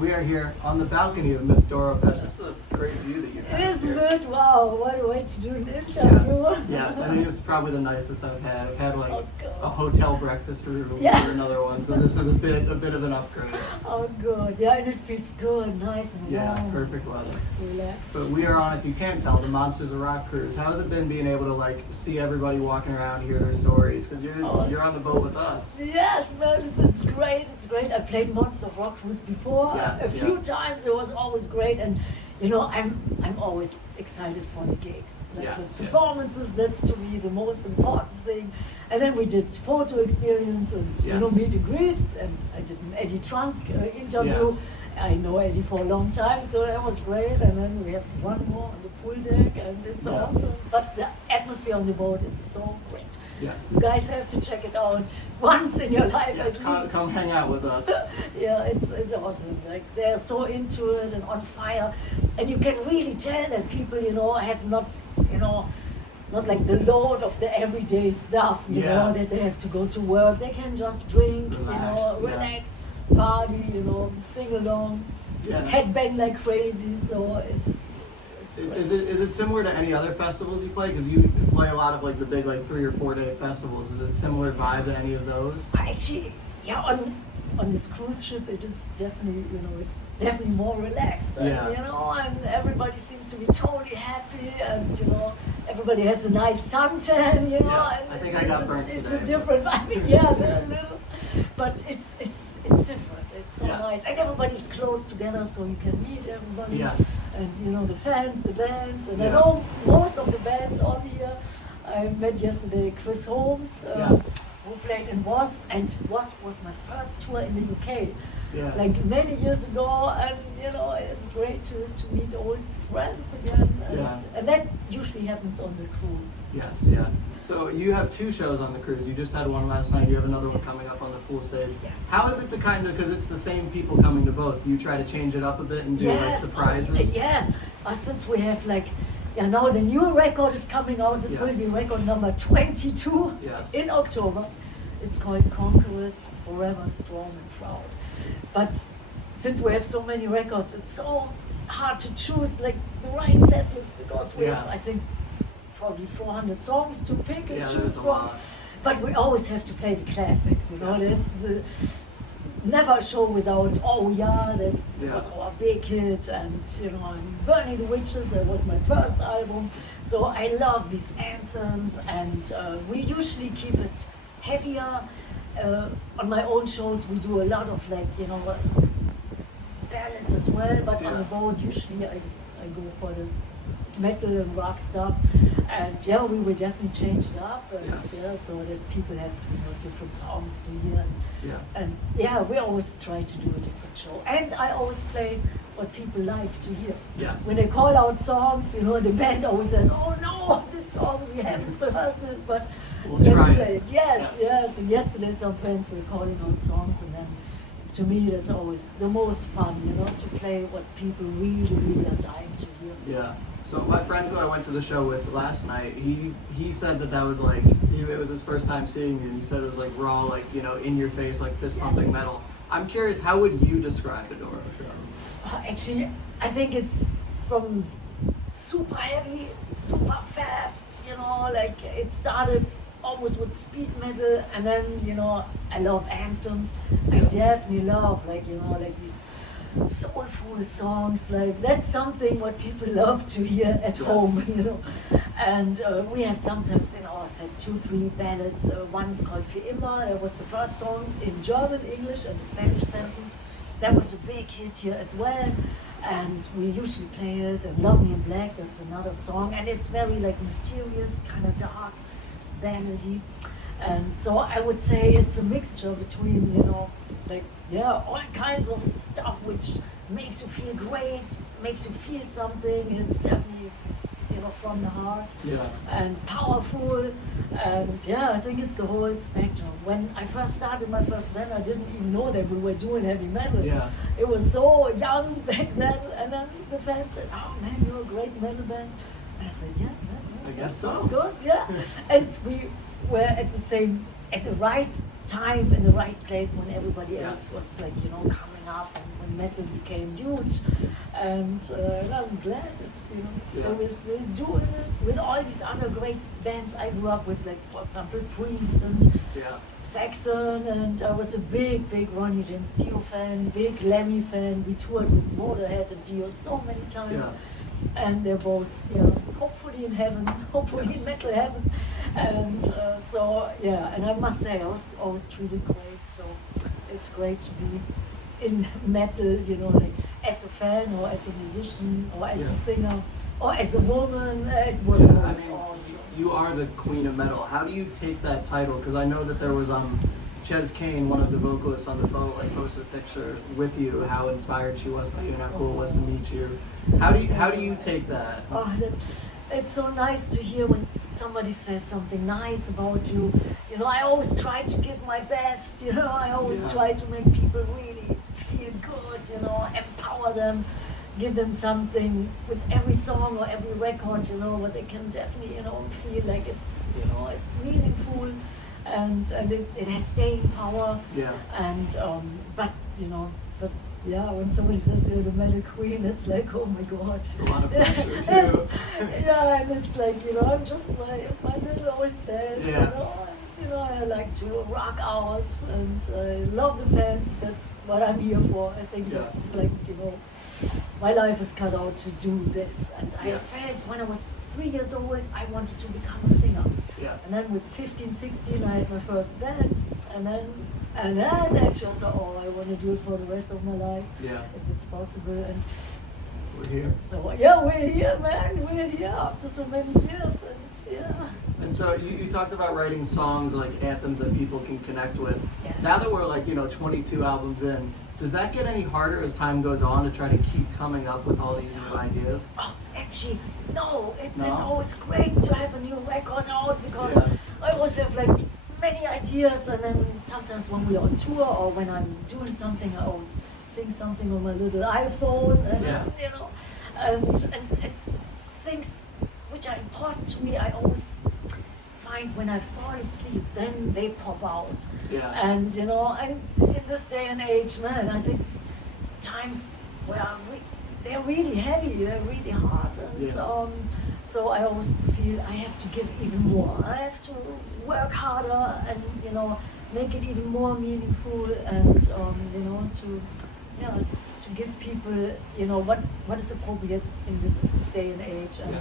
We are here on the balcony of Miss Doro. This is a great view that you have. Isn't it? Wow, what a way to do an interview. Yes, I think it's probably the nicest I've had. I've had like Oh, a hotel breakfast room Yeah. or another one, so this is a bit of an upgrade. Oh, good. Yeah, and it feels good, nice and Yeah, warm. perfect weather. Relaxed. But we are on, if you can't tell, the Monsters of Rock cruise. How has it been being able to like see everybody walking around, hear their stories? Because you're on the boat with us. Yes, man, it's great. It's great. I played Monster of Rock Cruise before Yes, a few times. It was always great, and you know, I'm always excited for the gigs, like Yes, the performances. That's to me the most important thing. And then we did photo experience and you know, Yes. meet and greet, and I did an Eddie Trunk interview. I know Eddie for a long time, so that was great. And then we have one more on the pool deck, and it's Yeah. awesome. But the atmosphere on the boat is so great. Yes. You guys have to check it out once in your life Yes, at come, least. come hang out with us. Yeah, it's awesome. Like they're so into it and on fire, and you can really tell that people, you know, have not, you know, not like the load of the everyday stuff, you Yeah. know, that they have to go to work. They can just drink, Relax, you know, yeah. relax, party, you know, sing along, Yeah. headbang like crazy. So it's great. Is it similar to any other festivals you play? Because you play a lot of like the big like 3 or 4 day festivals. Is it a similar vibe to any of those? Actually, yeah, on this cruise ship, it is definitely, you know, it's definitely more relaxed, and, Yeah. you know, and everybody seems to be totally happy, and you know, everybody has a nice suntan, you know, Yeah, and I think it's, I got it's, burnt a, it's a today. different, I mean, yeah, they're a little, but it's different. It's so Yes. nice, and everybody's close together, so you can meet everybody, Yes. and you know, the fans, the bands, and I Yeah. know most of the bands on here. I met yesterday Chris Holmes. Yes. Who played in Wasp, and Wasp was my first tour in the UK, Yeah. like many years ago, and you know, it's great to meet old friends again, and, Yeah. and that usually happens on the cruise. Yes, yeah. So you have 2 shows on the cruise. You just had one last night. You have another one coming up on the pool stage. Yes. How is it to kind of, because it's the same people coming to both, you try to change it up a bit and do like surprises? Yes. Since we have like, yeah, now the new record is coming out. This will Yes. be record number 22 Yes. in October. It's called Conqueress, Forever Strong and Proud. But since we have so many records, it's so hard to choose like the right set list, because we have, Yeah. I think, probably 400 songs to pick and Yeah, choose there's a from. lot. But we always have to play the classics, you know. Yes. There's never a show without Oh Yeah, that Yeah. was our big hit, and you know, Burning the Witches, that was my first album. So I love these anthems, and we usually keep it heavier. On my own shows, we do a lot of like, you know, ballads as well, but on Yeah. the boat, usually I go for the metal and rock stuff, and yeah, we will definitely change it up, and Yes. yeah, so that people have, you know, different songs to hear, Yeah. and yeah, we always try to do a different show, and I always play what people like to hear. Yes. When they call out songs, you know, the band always says, "Oh no, this song we haven't rehearsed it, but We'll let's try play it." it." Yes, Yes. yes. And yesterday some friends were calling out songs, and then to me that's always the most fun, you know, to play what people really, really are dying to hear. Yeah. So my friend who I went to the show with last night, he said that was like, it was his first time seeing you, and he said it was like raw, like, you know, in your face, like fist pumping Yes. metal. I'm curious, how would you describe the Doro show? Actually, I think it's from super heavy, super fast, you know, like it started almost with speed metal, and then, you know, I love anthems. I definitely love, like, you know, like these soulful songs, like that's something what people love to hear at Yes. home, you know. And we have sometimes in our set 2, 3 ballads. One is called Für immer, that was the first song in German, English, and the Spanish sentence. That was a big hit here as well, and we usually play it. And Love Me in Black, that's another song, and it's very like mysterious, kind of dark, ballady. And so I would say it's a mixture between, you know, like, yeah, all kinds of stuff which makes you feel great, makes you feel something. It's definitely, you know, from the heart. Yeah. And powerful, and yeah, I think it's the whole spectrum. When I first started my first band, I didn't even know that we were doing heavy metal. Yeah. It was so young back then, and then the fans said, "Oh man, you're a great metal band." And I said, "Yeah, I that guess sounds so." good, yeah." And we were at the right time in the right place when everybody Yeah. else was like, you know, coming up and when metal became huge. And I'm glad that, that we're still doing it with all these other great bands I grew up with, like for example Priest and Saxon, and I was a big Ronnie James Dio fan, big Lemmy fan. We toured with Motorhead and Dio so many times. And they're both, hopefully in heaven, hopefully in metal heaven. And and I must say, I was always treated great. So it's great to be in metal, like as a fan or as a musician or as a singer or as a woman. It was always awesome. You are the queen of metal. How do you take that title? Because I know that there was Ches Kane, one of the vocalists on the boat, like posted a picture with you, how inspired she was by you and how cool it was to meet you. How do you take that? Oh, it's so nice to hear when somebody says something nice about you. I always try to give my best. I always try to make people really feel good. Empower them, give them something with every song or every record. What they can definitely feel like it's it's meaningful. And it has staying power. And when somebody says you're the metal queen, it's like, oh my god. It's a lot of pressure too. And it's like, I'm just my little old self. I like to rock out and I love the fans. That's what I'm here for. I think that's like, my life is cut out to do this. And I felt when I was 3 years old, I wanted to become a singer. And then with 15, 16, I had my first band. And then actually I thought, I want to do it for the rest of my life, if it's possible. And we're here. So we're here, man. We're here after so many years, And so you talked about writing songs like anthems that people can connect with. Yes. Now that we're 22 albums in, does that get any harder as time goes on to try to keep coming up with all these new ideas? Oh, actually, no. It's always great to have a new record out because I always have many ideas, and then sometimes when we're on tour or when I'm doing something, I always sing something on my little iPhone, and and things which are important to me, I always find when I fall asleep, then they pop out. And and in this day and age, man, I think times where they're really heavy, they're really hard, and so I always feel I have to give even more. I have to work harder and make it even more meaningful, and to give people what is appropriate in this day and age. And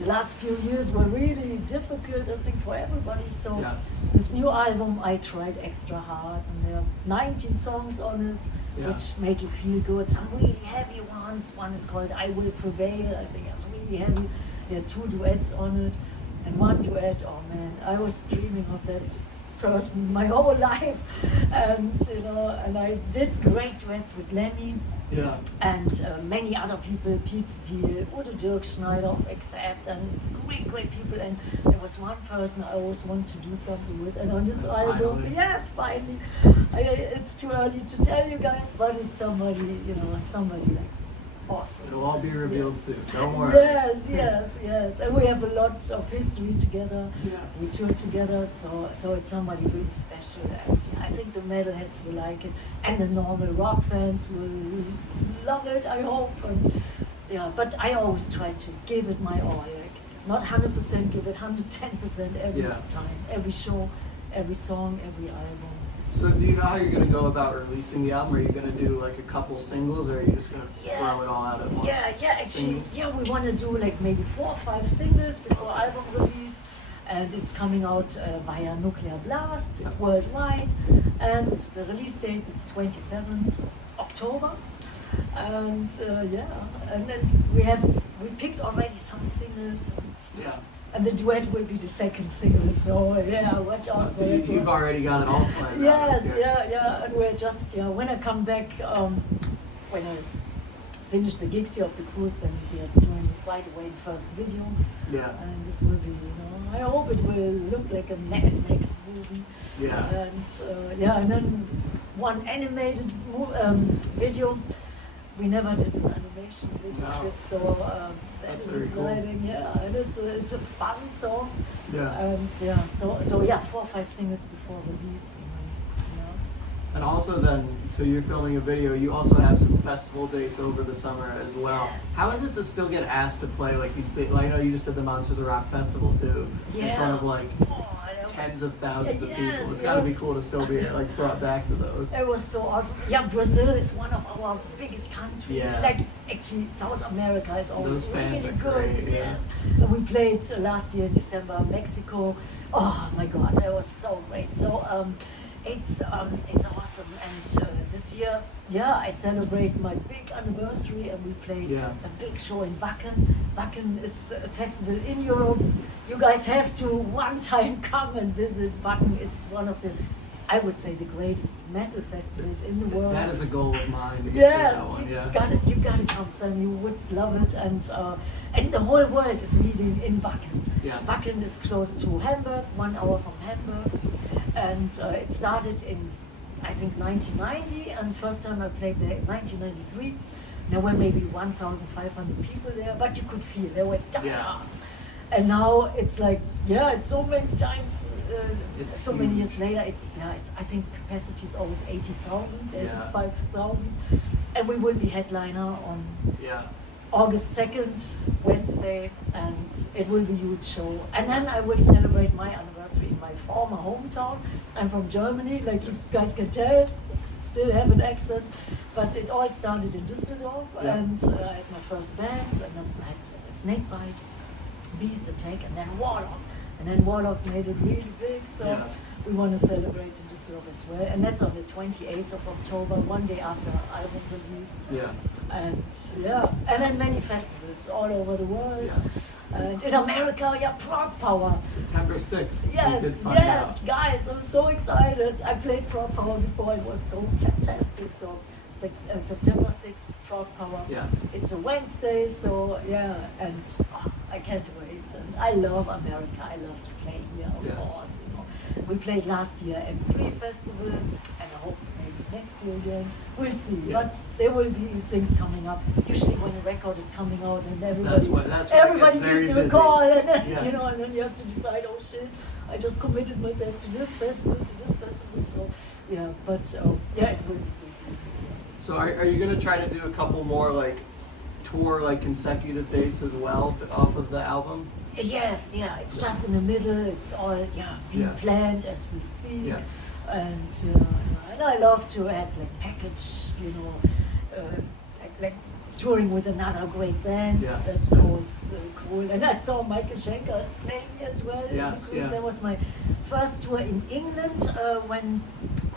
the last few years were really difficult, I think, for everybody. So this new album, I tried extra hard, and there are 19 songs on it, which make you feel good. Some really heavy ones. One is called "I Will Prevail." I think that's really heavy. There are 2 duets on it, and one duet. Oh man, I was dreaming of that person my whole life, and and I did great duets with Lemmy. And many other people, Pete Steele, Udo Dirk Schneider of Accept, and great people. And there was one person I always wanted to do something with. And on this album, finally. It's too early to tell you guys, but it's somebody, somebody like awesome. It'll all be revealed soon. Don't worry. Yes. And we have a lot of history together. We tour together, so it's somebody really special. And I think the metalheads will like it, and the normal rock fans will love it, I hope. And but I always try to give it my all. Not 100%, give it 110% every time, every show, every song, every album. So do you know how you're going to go about releasing the album? Are you going to do a couple singles, or are you just going to throw it all out at once? Actually, we want to do maybe 4 or 5 singles before album release, and it's coming out via Nuclear Blast worldwide, and the release date is 27th of October, and and then we picked already some singles, and the duet will be the second single, so watch out. So you've already got it all planned. And we're just, when I come back, when I finish the gigs here of the cruise, then we are doing right away the first video. And this will be, I hope it will look like a Mad Max movie. And then one animated video. We never did an animation video clip, so that is exciting. Cool. And it's a fun song. And so 4 or 5 singles before release. And also then, so you're filming a video, you also have some festival dates over the summer as well. Yes, How is it to still get asked to play like these big, like, I know you just did the Monsters of Rock festival too, in front of like tens of thousands of people. It's gotta be cool to still be like brought back to those. It was so awesome. Yeah, Brazil is one of our biggest countries. Yeah. Like actually, South America is always Those fans really are good. great, yeah. Yes. And we played last year in December, Mexico. Oh my God, that was so great. So it's awesome. And this year, yeah, I celebrate my big anniversary, and we played Yeah. a big show in Wacken. Wacken is a festival in Europe. You guys have to one time come and visit Wacken. It's one of the, I would say, the greatest metal festivals in the world. That is a goal of mine to get Yes, to that one, yeah. you gotta come, son. You would love it, and the whole world is meeting in Wacken. Yes. Wacken is close to Hamburg, 1 hour from Hamburg, and it started in, I think, 1990, and first time I played there in 1993. There were maybe 1,500 people there, but you could feel there were diehards. And now it's like, yeah, it's so many times, It's so many huge. years later, it's I think capacity is always 80,000, Yeah. 85,000. And we will be headliner on Yeah. August 2nd, Wednesday, and it will be a huge show. And then I will celebrate my anniversary in my former hometown. I'm from Germany, like you guys can tell, still have an accent, but it all started in Düsseldorf, Yeah. and I had my first bands, and then I had Snakebite, Beast Attack, and then Warlock. And then Warlock made it really big, so Yeah. we want to celebrate in Düsseldorf as well. And that's on the 28th of October, one day after album release. Yeah. And yeah, and then many festivals all over the world. Yes. And in America, yeah, Prog Power. September 6th. we Yes, did find yes, out. guys, I'm so excited. I played Prog Power before, it was so fantastic. So September 6th, Prog Power. Yeah. It's a Wednesday, so yeah, and I can't wait. And I love America, I love to play here, of Yes. course. You know. We played last year M3 Festival, and I hope maybe next year again. We'll see, Yeah. but there will be things coming up. Usually when a record is coming out and That's when it everybody gets very gives you a busy. call, and then, Yes. you know, and then you have to decide, oh shit, I just committed myself to this festival, so yeah, but yeah, it will be busy. But, yeah. So are you gonna try to do a couple more like tour like consecutive dates as well off of the album? Yes, yeah, it's just in the middle, it's all, being Yeah. planned as we speak. Yeah. And I love to have like package, like touring with another great band. Yes. That's always cool. And I saw Michael Schenker is playing here as well. Yes, because yeah. that was my first tour in England when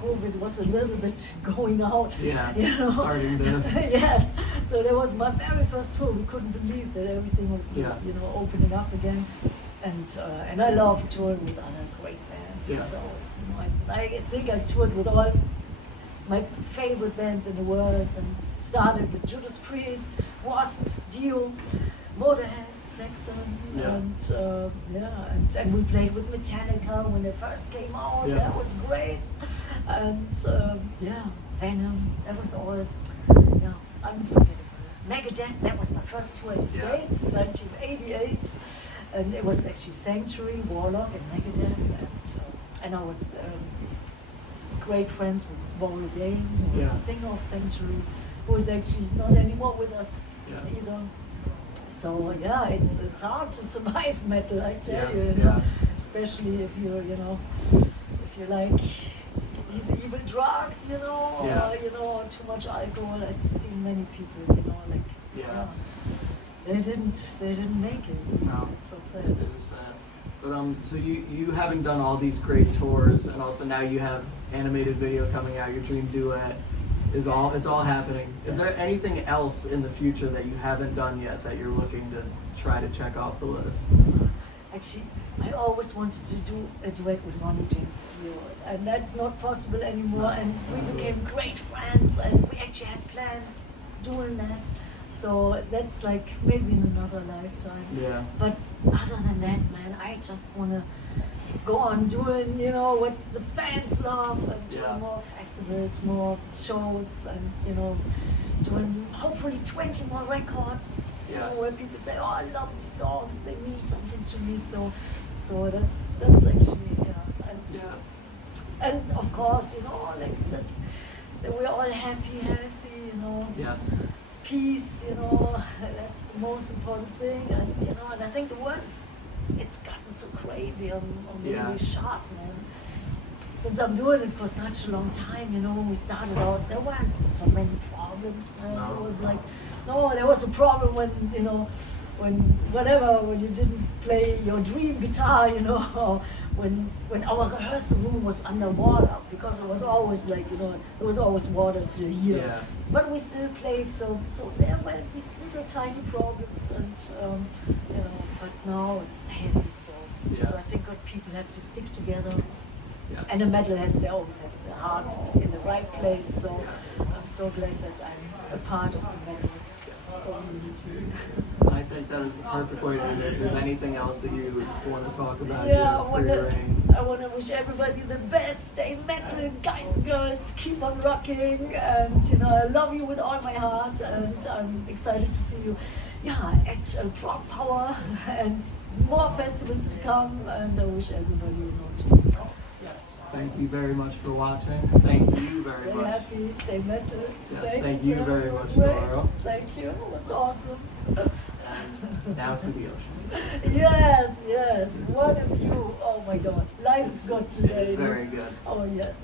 COVID was a little bit going out. Yeah. You know? Starting to. Yes, so that was my very first tour. We couldn't believe that everything was, Yeah. opening up again, and I love touring with other great bands. Yeah. It's always, I think I toured with all my favorite bands in the world, and it started with Judas Priest, Wasp, Dio, Motorhead, Saxon, Yeah. and we played with Metallica when they first came out. Yeah. That was great, and Venom. That was all, unforgettable. Megadeth. That was my first tour in the Yeah. States, 1988, and it was actually Sanctuary, Warlock, and Megadeth, and I was great friends with Warren Dane, who was Yeah. the singer of Sanctuary, who is actually not anymore with us Yeah. either. So yeah, it's hard to survive metal, I tell Yes, you, yeah. Especially if you're, if you like these evil drugs, Yeah. or too much alcohol. I've seen many people, like Yeah. they didn't make it. No. It's so sad. It is sad. But so you having done all these great tours, and also now you have animated video coming out, your dream duet it's all happening. Is there anything else in the future that you haven't done yet that you're looking to try to check off the list? Actually, I always wanted to do a duet with Ronnie James Dio, and that's not possible anymore. And we became great friends, and we actually had plans doing that. So that's like maybe in another lifetime. Yeah. But other than that, man, I just want to go on doing, what the fans love, and doing Yeah. more festivals, more shows, and, doing hopefully 20 more records, Yes. where people say, oh, I love these songs, they mean something to me. So that's actually, and, Yeah. and of course, like that we're all happy, healthy, Yes. peace, that's the most important thing. And I think the world it's gotten so crazy on Yeah. really sharp, man. Since I'm doing it for such a long time, when we started out, there weren't so many problems, man. No. It was like, no, there was a problem when you didn't play your dream guitar, or when our rehearsal room was underwater, because it was always like, there was always water to hear. Yeah. But we still played, so there were these little tiny problems, and but now it's heavy, so Yeah. I think good people have to stick together. Yes. And the metalheads, they always have their heart in the right place, so I'm so glad that I'm a part of the metal community. I think that is the perfect way to end it. Is there anything else that you want to talk about Yeah, here for your reign? I wanna wish everybody the best. Stay metal, guys and girls. Keep on rocking, and I love you with all my heart. And I'm excited to see you, at Rock Power and more festivals to come. And I wish everybody to. Yes. Thank you very much for watching. Thank you very Stay much. happy, stay metal. Yes, thank you sir. very much, Great. Doro. Thank you. It was awesome. And now to the ocean. Yes. What a view. Oh my God. Life is good It today. is very good. Oh yes.